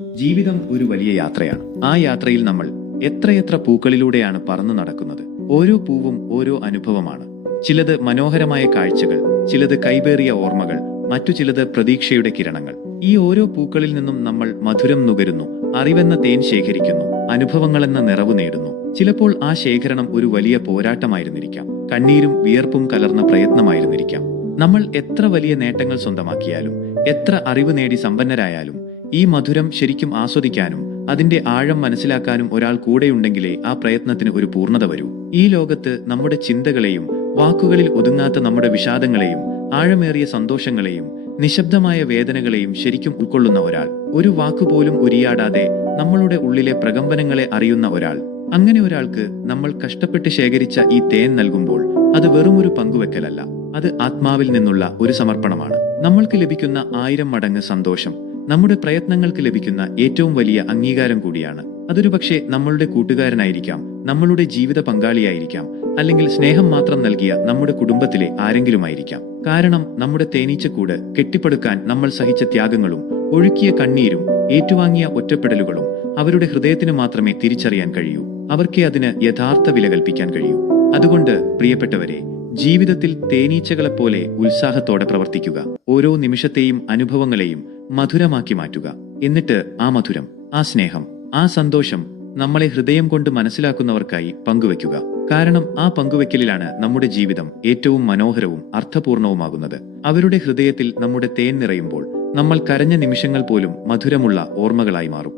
ജീവിതം ഒരു വലിയ യാത്രയാണ്. ആ യാത്രയിൽ നമ്മൾ എത്രയെത്ര പൂക്കളിലൂടെയാണ് പറന്നു നടക്കുന്നത്. ഓരോ പൂവും ഓരോ അനുഭവമാണ്. ചിലത് മനോഹരമായ കാഴ്ചകൾ, ചിലത് കൈപേറിയ ഓർമ്മകൾ, മറ്റു ചിലത് പ്രതീക്ഷയുടെ കിരണങ്ങൾ. ഈ ഓരോ പൂക്കളിൽ നിന്നും നമ്മൾ മധുരം നുകരുന്നു, അറിവെന്ന തേൻ ശേഖരിക്കുന്നു, അനുഭവങ്ങളെന്ന നിറവ് നേടുന്നു. ചിലപ്പോൾ ആ ശേഖരണം ഒരു വലിയ പോരാട്ടമായിരുന്നിരിക്കാം, കണ്ണീരും വിയർപ്പും കലർന്ന പ്രയത്നമായിരുന്നിരിക്കാം. നമ്മൾ എത്ര വലിയ നേട്ടങ്ങൾ സ്വന്തമാക്കിയാലും, എത്ര അറിവ് നേടി സമ്പന്നരായാലും, ഈ മധുരം ശരിക്കും ആസ്വദിക്കാനും അതിന്റെ ആഴം മനസ്സിലാക്കാനും ഒരാൾ കൂടെയുണ്ടെങ്കിലേ ആ പ്രയത്നത്തിന് ഒരു പൂർണ്ണത വരൂ. ഈ ലോകത്ത് നമ്മുടെ ചിന്തകളെയും വാക്കുകളിൽ ഒതുങ്ങാത്ത നമ്മുടെ വിഷാദങ്ങളെയും ആഴമേറിയ സന്തോഷങ്ങളെയും നിശബ്ദമായ വേദനകളെയും ശരിക്കും ഉൾക്കൊള്ളുന്ന ഒരാൾ, ഒരു വാക്കുപോലും ഉരിയാടാതെ നമ്മളുടെ ഉള്ളിലെ പ്രകമ്പനങ്ങളെ അറിയുന്ന ഒരാൾ, അങ്ങനെ ഒരാൾക്ക് നമ്മൾ കഷ്ടപ്പെട്ട് ശേഖരിച്ച ഈ തേൻ നൽകുമ്പോൾ അത് വെറുമൊരു പങ്കുവെക്കലല്ല, അത് ആത്മാവിൽ നിന്നുള്ള ഒരു സമർപ്പണമാണ്. നമ്മൾക്ക് ലഭിക്കുന്ന 1000 മടങ്ങ് സന്തോഷം നമ്മുടെ പ്രയത്നങ്ങൾക്ക് ലഭിക്കുന്ന ഏറ്റവും വലിയ അംഗീകാരം കൂടിയാണ്. അതൊരു പക്ഷേ നമ്മളുടെ കൂട്ടുകാരനായിരിക്കാം, നമ്മളുടെ ജീവിത പങ്കാളിയായിരിക്കാം, അല്ലെങ്കിൽ സ്നേഹം മാത്രം നൽകിയ നമ്മുടെ കുടുംബത്തിലെ ആരെങ്കിലുമായിരിക്കാം. കാരണം നമ്മുടെ തേനീച്ചക്കൂട് കെട്ടിപ്പടുക്കാൻ നമ്മൾ സഹിച്ച ത്യാഗങ്ങളും ഒഴുക്കിയ കണ്ണീരും ഏറ്റുവാങ്ങിയ ഒറ്റപ്പെടലുകളും അവരുടെ ഹൃദയത്തിന് മാത്രമേ തിരിച്ചറിയാൻ കഴിയൂ. അവർക്കേ അതിന് യഥാർത്ഥ വില കൽപ്പിക്കാൻ കഴിയൂ. അതുകൊണ്ട് പ്രിയപ്പെട്ടവരെ, ജീവിതത്തിൽ തേനീച്ചകളെപ്പോലെ ഉത്സാഹത്തോടെ പ്രവർത്തിക്കുക. ഓരോ നിമിഷത്തെയും അനുഭവങ്ങളെയും മധുരമാക്കി മാറ്റുക. എന്നിട്ട് ആ മധുരം, ആ സ്നേഹം, ആ സന്തോഷം നമ്മളെ ഹൃദയം കൊണ്ട് മനസ്സിലാക്കുന്നവർക്കായി പങ്കുവെക്കുക. കാരണം ആ പങ്കുവെക്കലിലാണ് നമ്മുടെ ജീവിതം ഏറ്റവും മനോഹരവും അർത്ഥപൂർണവുമാകുന്നത്. അവരുടെ ഹൃദയത്തിൽ നമ്മുടെ തേൻ നിറയുമ്പോൾ നമ്മൾ കരഞ്ഞ നിമിഷങ്ങൾ പോലും മധുരമുള്ള ഓർമ്മകളായി മാറും.